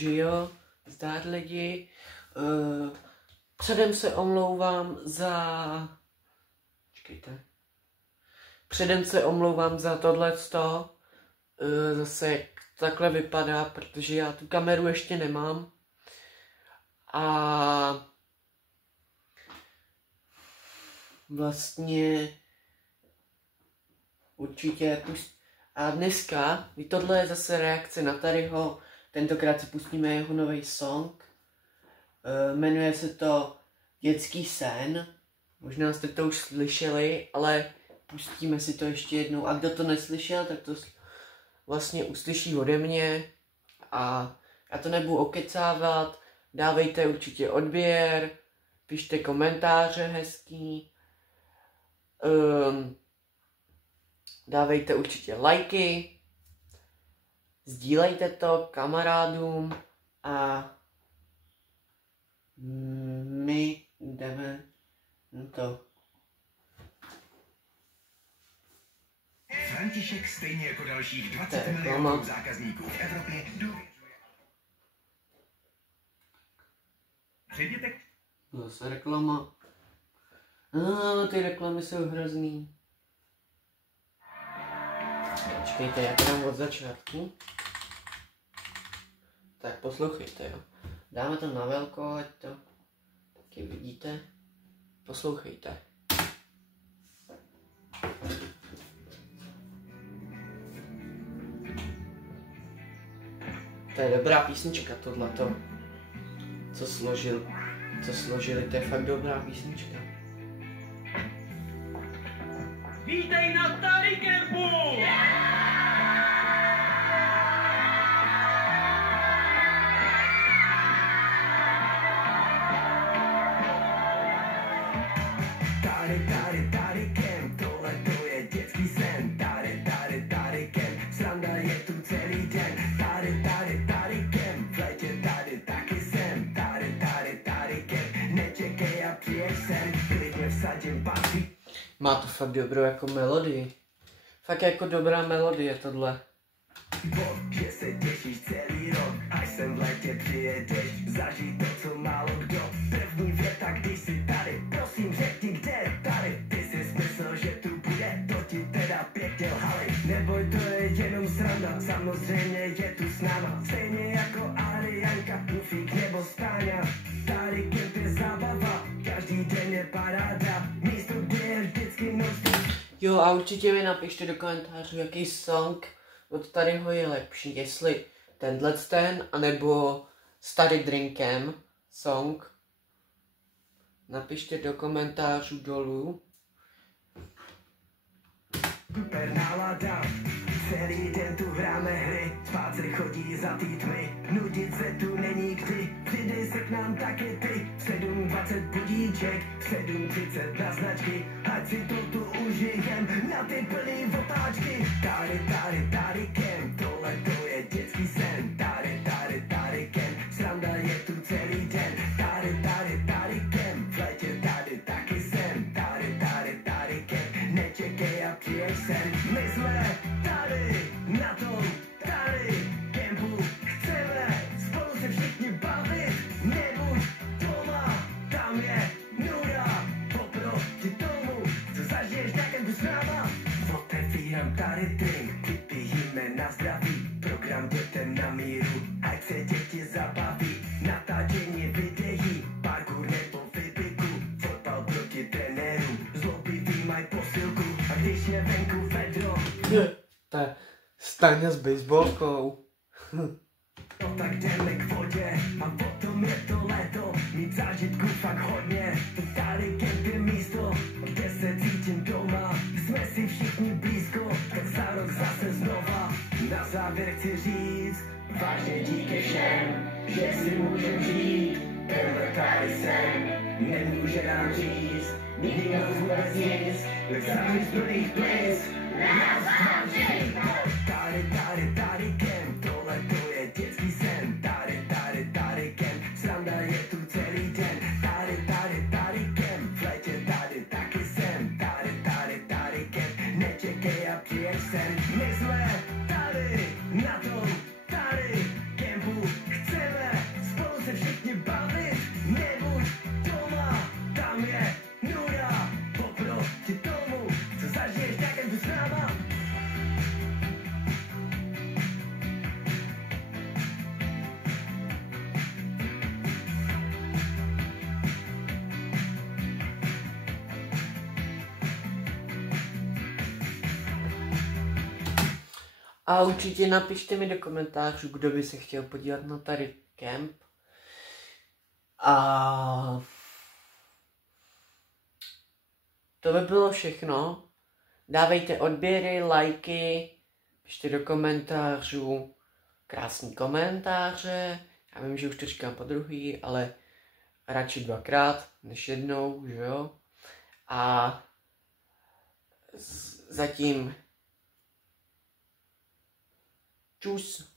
Že jo, zdar lidi, předem se omlouvám za... Počkejte. Předem se omlouvám za tohleto, zase jak takhle vypadá, protože já tu kameru ještě nemám. A vlastně určitě a dneska, tohle je zase reakce na Tadyho, tentokrát si pustíme jeho nový song. Jmenuje se to Dětský sen. Možná jste to už slyšeli, ale pustíme si to ještě jednou. A kdo to neslyšel, tak to vlastně uslyší ode mě. A já to nebudu okecávat. Dávejte určitě odběr, pište komentáře hezký. Dávejte určitě lajky. Sdílejte to kamarádům a my jdeme na to. František stejně jako dalších 20 milionů zákazníků v Evropě důvěřuje. Předětek. Zase reklama. Ty reklamy jsou hrozný. Počkejte, já to dám od začátku. Tak poslouchejte, jo. Dáme to na velko, ať to taky vidíte. Poslouchejte. To je dobrá písnička, tohleto. Co složili, to je fakt dobrá písnička. Vítej na Tady Campu! Tady Camp, tohle to je dětský sen. Tady Camp, sranda je tu celý den. Tady Camp, v létě tady taky jsem. Tady Camp, nečekej a přijeď sem. Klidně vsadím pasy. Má to fakt dobrou jako melodii. Fakt jako dobrá melodie tohle. Že se těšíš celý rok, až sem v létě přijedeš, zažij to, co málo kdo. První věta, když jsi tady, prosím řekni, kde je tady. Ty jsi smysl, že tu bude, to ti teda pěkně lhali. Neboj, to je jenom sranda, samozřejmě je tu s náma. Stejně jako Arianka, Pufík nebo Stáňa. Tady Camp je zábava, každý den je paráda. Místo, kde je vždycky noc. Jo, a určitě mi napište do komentářů, jaký song od Tadyho je lepší, jestli ten, anebo s Tady Drinkem song. Napište do komentářů dolů. Super nálada, celý den tu hráme hry, spáci chodí za tý tmy, nudit se tu není kdy, přidej se k nám taky ty, 7:20 budíček, 7:30 na značky, ať si to tu užijem, na ty plný otáčky. Tady Camp, tohle to je dětský sen, tady Camp, sranda je tu celý den, tady Camp, v létě tady taky jsem, tady Camp, nečekej a přijeď sem. My jsme tady, na tom, tady Campu, chceme spolu se všichni bavit, nebuď doma, tam je nuda, oproti tomu, co zažiješ na Campu s náma. Otevírám tady drink, vypijíme na zdraví, program dětem na míru, ať se děti zabaví, natáčení videí, parkour nebo vypiku, fotbal proti trenérům, zlobivý maj posilku, a když je venku vedro, To je Staňa s baseballkou. no tak jdeme k vodě, a potom je to léto, mít zážitku fakt hodně, to Tady Camp je místo, kde se cítím doma, jsme si všichni blízko, tak za rok zase znova. Na závěr chci říct, vážně díky všem, že si můžem žít, tenhle tady sen, nemůže nám říct, nikdo vůbec nic, tak závěr z plných plic, nás mám žít. Tady Camp, tohle to je dětský sen, tady Camp, sranda je tu celý den, tady Camp, v létě tady taky jsem, tady Camp, nečekej a přijeď sem. My jsme tady, na tom, tady Campu, chceme A určitě napište mi do komentářů, kdo by se chtěl podívat na tady kemp. A to by bylo všechno. Dávejte odběry, lajky, pište do komentářů krásný komentáře. Já vím, že už to říkám po druhý, ale radši 2krát než jednou, že jo? A zatím čus.